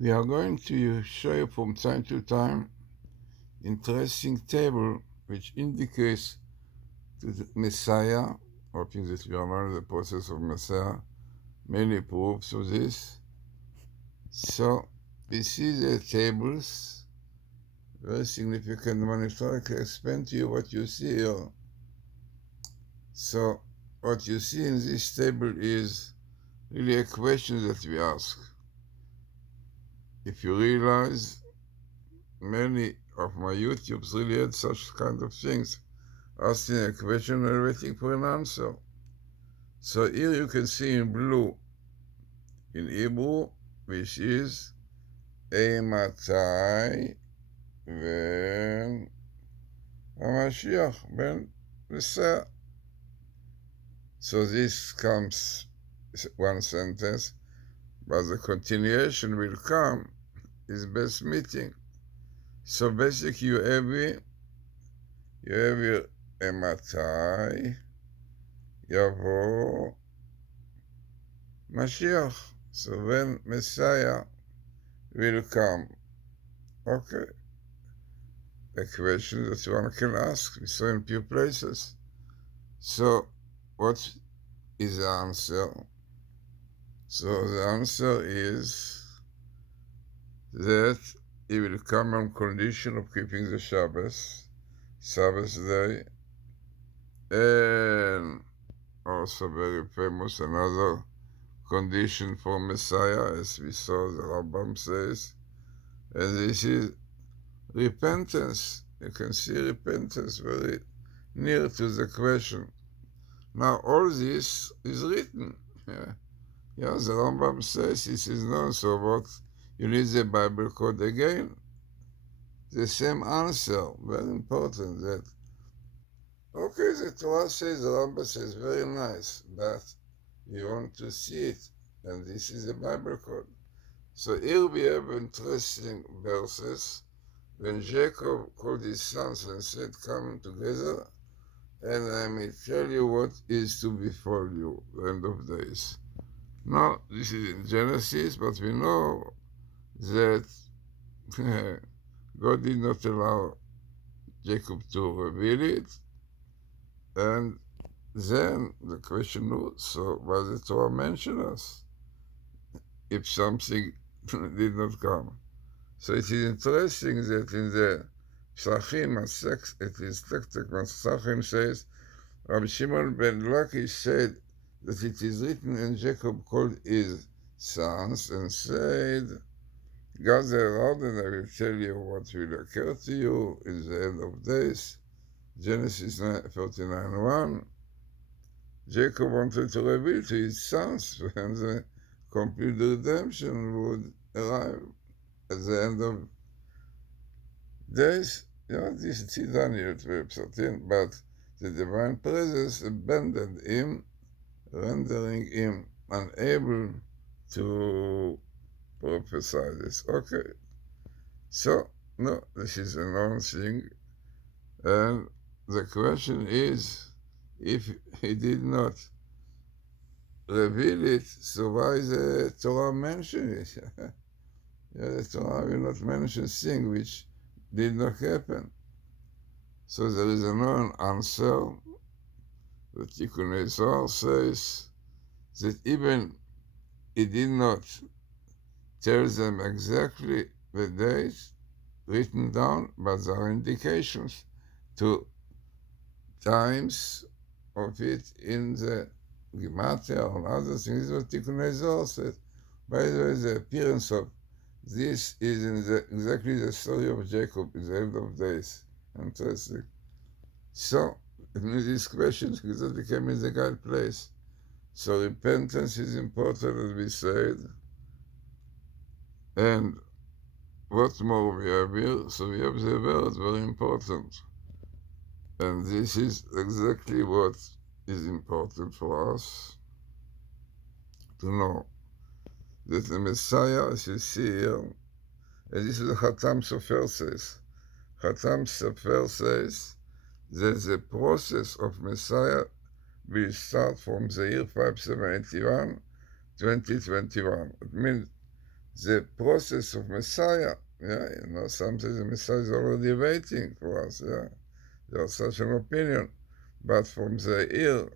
We are going to show you from time to time interesting table which indicates to the Messiah, hoping that you are learning the process of Messiah, many proofs of this. So we see the tables, very significant one. If I can explain to you what you see here. So what you see in this table is really a question that we ask. If you realize many of my YouTubes really had such kind of things, asking a question and waiting for an answer. So here you can see in blue, in Hebrew, which is Matai והמשיח ben Messiah. So this comes one sentence, but the continuation will come is best meeting. So basically you have here Matai יבוא Mashiach. So when Messiah will come. Okay. A question that one can ask. We saw in few places. So what is the answer? So the answer is that he will come on condition of keeping the Sabbath day, and also very famous another condition for Messiah, as we saw the Rambam says, and this is repentance. You can see repentance very near to the question. Now all this is written. Yeah, the Rambam says this is known, so what you need the Bible code again. The same answer, very important that, okay, the Torah says, the Rambam says, very nice, but you want to see it, and this is the Bible code. So here we have interesting verses. When Jacob called his sons and said, come together, and I may tell you what is to befall you, the end of days. Now, this is in Genesis, but we know that God did not allow Jacob to reveal it, and then the question was, so why the Torah mention us if something did not come? So it is interesting that in the Psachim, it is Psachim says, Rabbi Shimon ben Lakish said that it is written, and Jacob called his sons and said, gather around and I will tell you what will occur to you in the end of days. Genesis 49:1. Jacob wanted to reveal to his sons when the complete redemption would arrive at the end of days. This is Daniel 12:13, but the divine presence abandoned him, rendering him unable to prophesy this. Okay. So, no, this is a known thing. And the question is, if he did not reveal it, so why the Torah mention it? The Torah will not mention things which did not happen. So there is a known answer. The Tikkun Zohar says that even he did not tell them exactly the date written down, but there are indications to times of it in the Gematria or other things. What Tikkun Zohar said. By the way, the appearance of this is in exactly the story of Jacob in the end of days. Interesting. So, in these questions, exactly came in the right place. So repentance is important, as we said. And what more we have here? So we have the word, very important. And this is exactly what is important for us to know. That the Messiah, as you see here, and this is what Hatam Sofer says. Hatam Sofer says that the process of Messiah will start from the year 5781, 2021. It means the process of Messiah. Sometimes the Messiah is already waiting for us. There's such an opinion. But from the year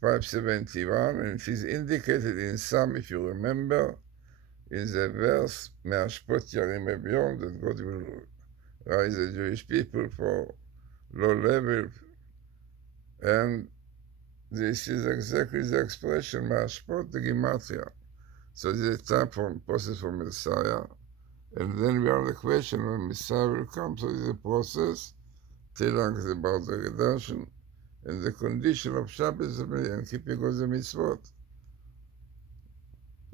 571, and it is indicated in some, if you remember, in the verse, Me'ashpot Yarim Ebion, that God will rise the Jewish people for low level. And this is exactly the expression, Me'ashpot the Gematria. So this is time for process for Messiah. And then we have the question when Messiah will come. So this is a process. Telling us about the redemption and the condition of Shabbos and keeping of the mitzvot.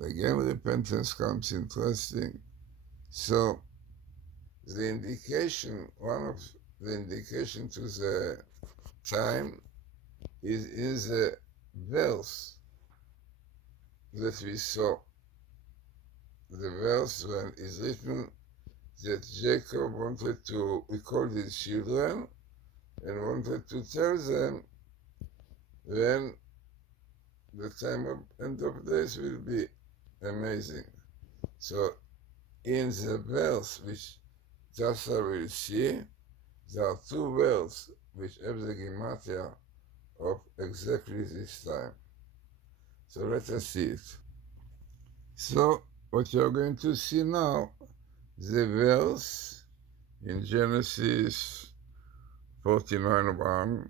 Again, repentance comes interesting. So the indication, one of the indication to the time is in the verse that we saw. The verse when is written that Jacob wanted to recall his children and wanted to tell them when the time of end of days will be amazing. So in the verse which Tassa will see, there are two words which have the gematria of exactly this time. So let us see it. So what you're going to see now, the verse in Genesis 49:1,